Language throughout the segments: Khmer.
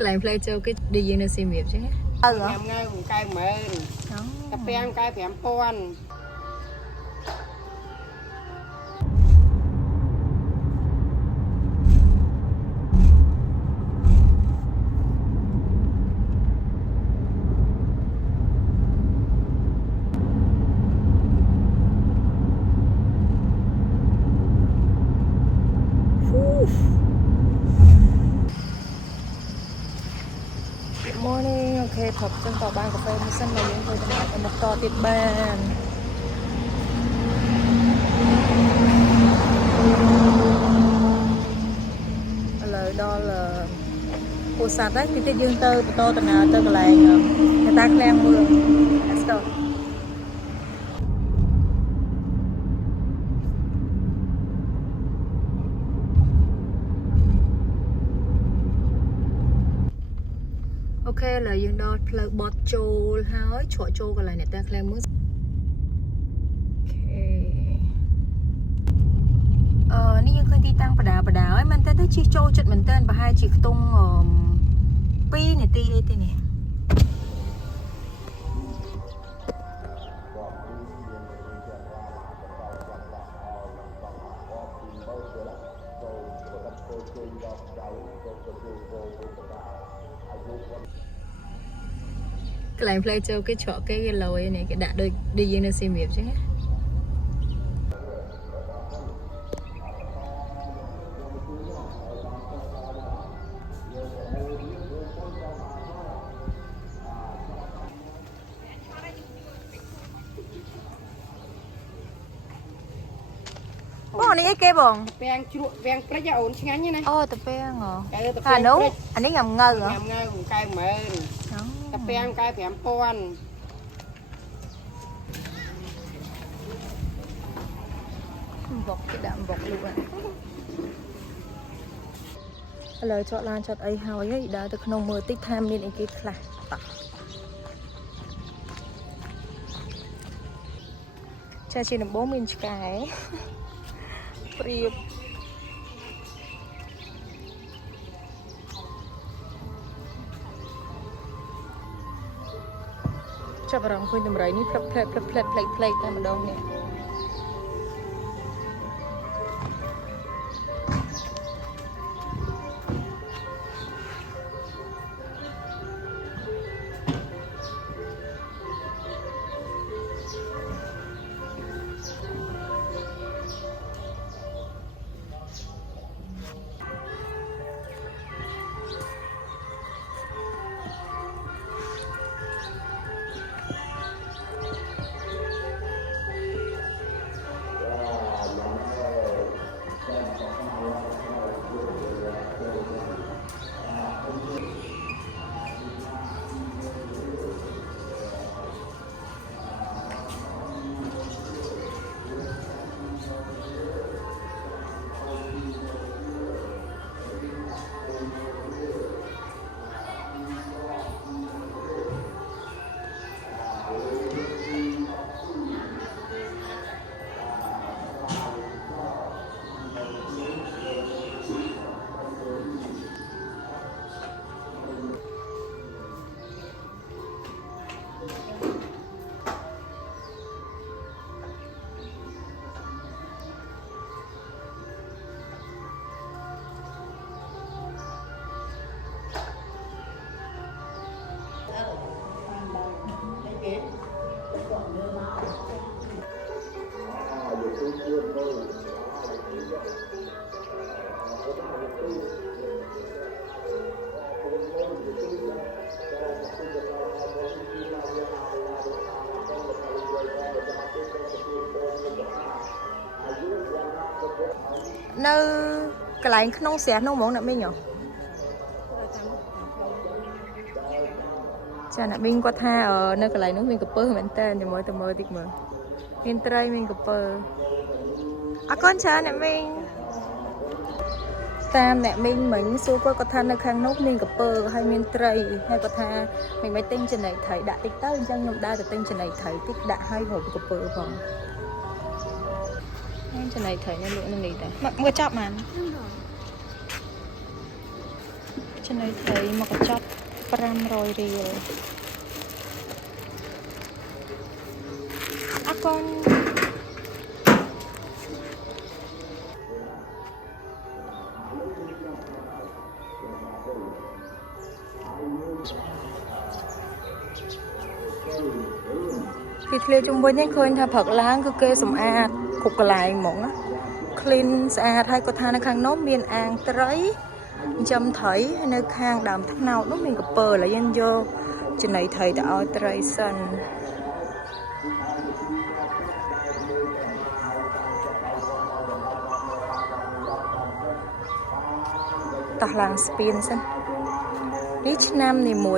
lại play cho cái đi dương nó xem việc chứ làm ngay một cây mền cà phê cây phèm pon morning ok thật chân tàu ban cà phê mua xanh là những người ở một to tiết ban lời đó là hồ sạt đấy thì dương tơ to từ nào tơ lại người ta khen mưa let's go ok là dương đo plug bot trôi hói chọi trôi còn lại này ta khen mưaนี่ยังเคยตีตังประดาไอ้มันแต่ได้ชีโจจุดเหมือนเต้นประหายชีตรงปีเนี่ยตีไอ้ตีเนี่ยcái lại play cho cái chỗ cái lối này cái đã đôi đi dương nó xem việc chứนี่ไอ้เก๋บองแปงจุดแปงประหยัดอุ่นงั้นนี่นะแต่แป้งเหรอค่ะนุ๊กอันนี้งำเงยเหรอง ำเงยของcây mền cà phê cây phèm ponบอกcái đạmบอกluôn lời chọn lan chọn ấy hào ấy đã được nông mưa tích tham nên anh kia là cha chỉ là 40 cái Priệpចាប់អារម្មណ៍ឃើញតម្រៃនេះផ្លែកតែម្ដងនេះnơi cái lại nông xẻ nông món nè mình nhỉ cha nè mình có tha ở nơi cái lại nước mình cặp bơ mình tên thì mới từ mơ tiếc mơ mình trai mình cặp bơ con cha nè mình tam nè mình xua qua có tha nơi khang nốt mình cặp bơ hay mình trai hay có tha mình mới tinh trên này thấy đã tích tới chân nhung đa từ tinh trên này thấy tích đã hai hồi cặp bơ còn trên này thấy nên lụa nên đi ta mà chọc mà ចំណីត្រីមកកញ្ចប់500រៀលអរគុណពីធ្លាជុំវិញនេះឃើញថាព្រឹកឡើងគឺគេសម្អាតគ្រប់កន្លែងហ្មងណា clean ស្អាតហើយគាត់ថានៅខាងនោះមានអាងត្រីចិញ្ចឹមត្រីហើយនៅខាងដើមថ្នោតនោះមានកពើឥឡូវយើងយកចំណីត្រីទៅឲ្យត្រីសិនតោះឡើងស្ពានសិននេះឆ្នាំនីមួ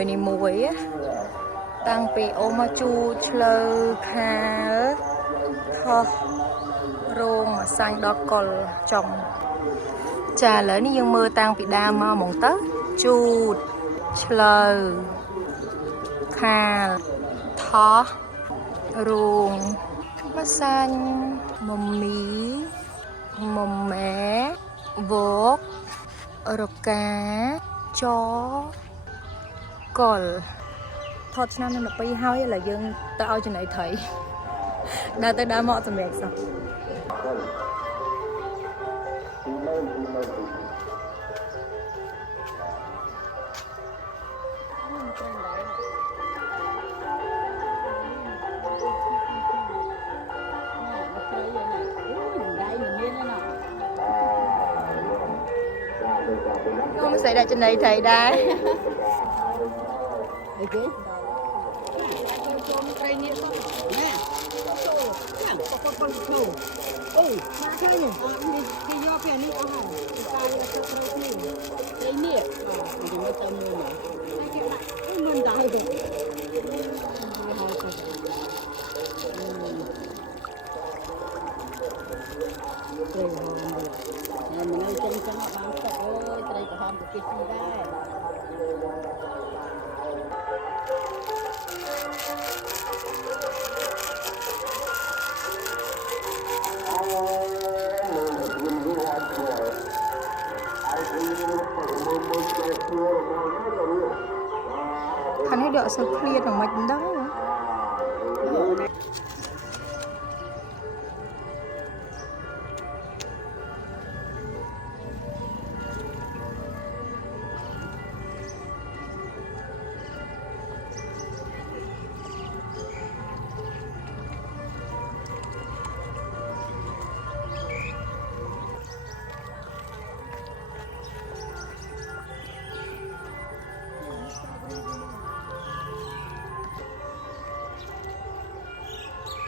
យតាំងពីអូមកជូតឆ្លើខាលខោះរោងមកសាញ់ដល់កុលចំចាឥឡូវនេះយើងមើលតាំងពីដើមមកហ្មងទៅជូតឆ្លើខាលថោះរោងមកសាញ់មុំមីមុំម៉ែវករកាចកុលថតឆ្នាំនឹង12ហើយឥឡូវយើងទៅឲ្យចំណីត្រីដើរទៅដើរមកសម្រាប់សោះខ្ញុំស្អីដាក់ចំណីត្រីដែរអីគេចូលត្រីនេះទៅណាចូលចាំប៉ុនចូលអូមកឃើញនេះគេយកពីនេះអស់ហើយតែយកទៅត្រូវនេះត្រីនេះអូនិយាយទៅមើលតែគេដាក់មិនដែរទេត្រីហមហើយមិននៅចឹងបានទឹកអើយត្រីក្រហមក៏គេស៊ីដែរខាងនេះដកសូវឃ្លាតហ្មងមិនដឹង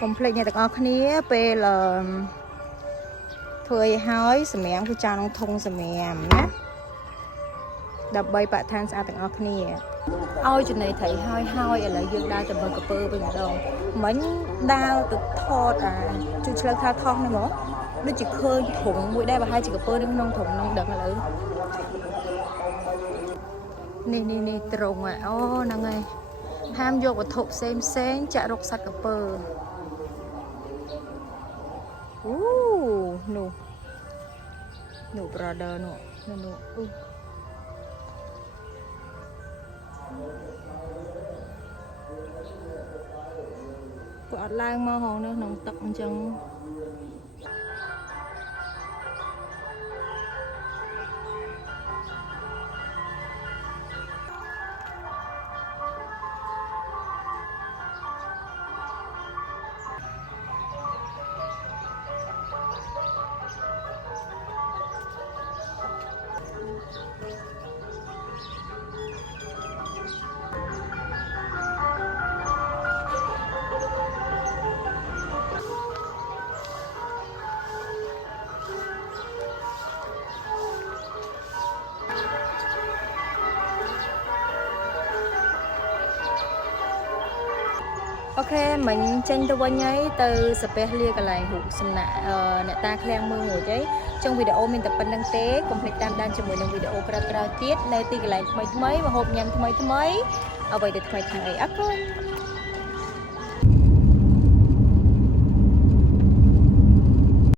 កុំភ្លេចអ្នកទាំងអស់គ្នាពេលធ្វើឲ្យហើយសម្រាមគឺចានក្នុងធុងសម្រាមណាដើម្បីបរិស្ថានស្អាតទាំងអស់គ្នាឲ្យចំណីត្រីហើយឥឡូវយើងដើរទៅមើលក្រពើវិញម្ដងមិញដើរទៅថតជួយឆ្លើយថាថោះនេះមកដូចជាឃើញធុងមួយដែរប្រហែលជាក្រពើនៅក្នុងធុងនឹងដឹងឥឡូវនេះត្រង់អូហ្នឹងហើយហាមយកវត្ថុផ្សេងចាក់រកសត្វក្រពើអូនោះ brother នោះគាត់អត់ឡើងមកហងនៅក្នុងទឹកអញ្ចឹងអូខេមិញចេញទៅវិញហើយទៅសាពះលាកន្លែងរូបសំណាក់អ្នកតាឃ្លាំងមើលមួយអីចឹងវីដេអូមានតែប៉ុណ្្នឹងទេកុំភ្លេចតាមដានជាមួយនឹងវីដេអូក្រោយៗទៀតនៅទីកន្លែងថ្មីៗម្ហូបញ៉ាំថ្មីអ្វីដែលថ្មីអរគុណ